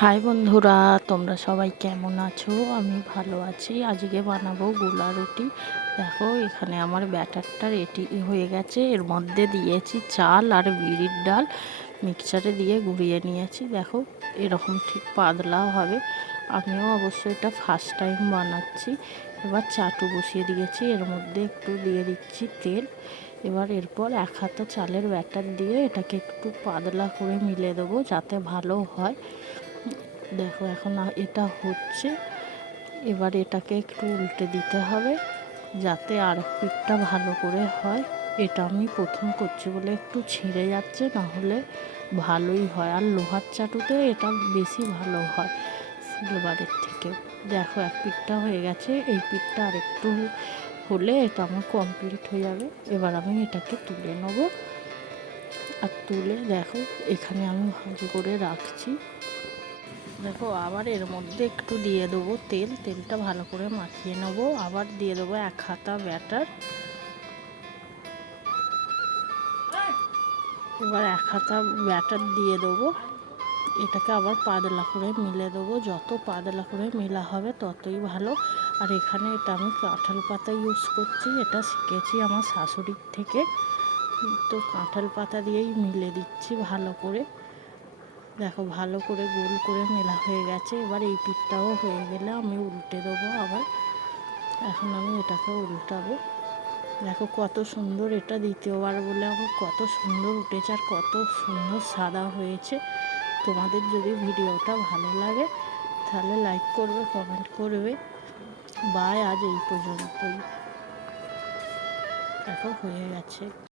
High বন্ধুরা, তোমরা সবাই কেমন আছো? আমি ভালো আছি। আজকে বানাবো গোলা রুটি। দেখো এখানে আমার ব্যাটারটা রেডি হয়ে গেছে। এর মধ্যে দিয়েছি চাল আর বিউলির ডাল, মিক্সচারে দিয়ে গুঁড়িয়ে নিয়েছি। দেখো এরকম ঠিক পাতলা হবে। আমিও অবশ্য এটা ফার্স্ট টাইম বানাচ্ছি। এবার চাটু বসিয়ে দিয়েছি, এর মধ্যে একটু দিয়ে দিচ্ছি তেল। এবার এরপর এক হাতা চালের ব্যাটার দিয়ে এটাকে একটু পাতলা করে মিলে দেবো যাতে ভালো হয়। দেখো এখন এটা হচ্ছে। এবার এটাকে একটু উল্টে দিতে হবে যাতে আরেক পিঠটা ভালো করে হয়। এটা আমি প্রথম করছি বলে একটু ছিঁড়ে যাচ্ছে, না হলে ভালোই হয়। আর লোহার চাটুতে এটা বেশি ভালো হয় সিলভারের থেকে। দেখো এক পিঠটা হয়ে গেছে, এই পিঠটা আর একটু হলে এটা আমার কমপ্লিট হয়ে যাবে। এবার আমি এটাকে তুলে নেবো। আর তুলে দেখো এখানে আমি ভালো করে রাখছি। দেখো আবার এর মধ্যে একটু দিয়ে দেবো তেল, তেলটা ভালো করে মাখিয়ে নেবো। আবার দিয়ে দেবো এক হাতা ব্যাটার। এবার এক হাতা ব্যাটার দিয়ে দেবো, এটাকে আবার পাতলা করে মিলে দেবো। যত পাতলা করে মেলা হবে ততই ভালো। আর এখানে এটা আমি কাঁঠাল পাতা ইউজ করছি, এটা শিখেছি আমার শাশুড়ির থেকে। তো কাঁঠাল পাতা দিয়েই মিলে দিচ্ছি ভালো করে। দেখো ভালো করে গোল করে মেলা হয়ে গেছে। এবার এই পিঠটাও হয়ে গেলে আমি উল্টে দেবো আবার। এখন আমি এটাকে উল্টাবো। দেখো কত সুন্দর, এটা দ্বিতীয়বার বলে আমার কত সুন্দর উঠেছে আর কত সুন্দর সাদা হয়েছে। তোমাদের যদি ভিডিওটা ভালো লাগে তাহলে লাইক করবে, কমেন্ট করবে। বাই, আজ এই পর্যন্তই। দেখো হয়ে গেছে।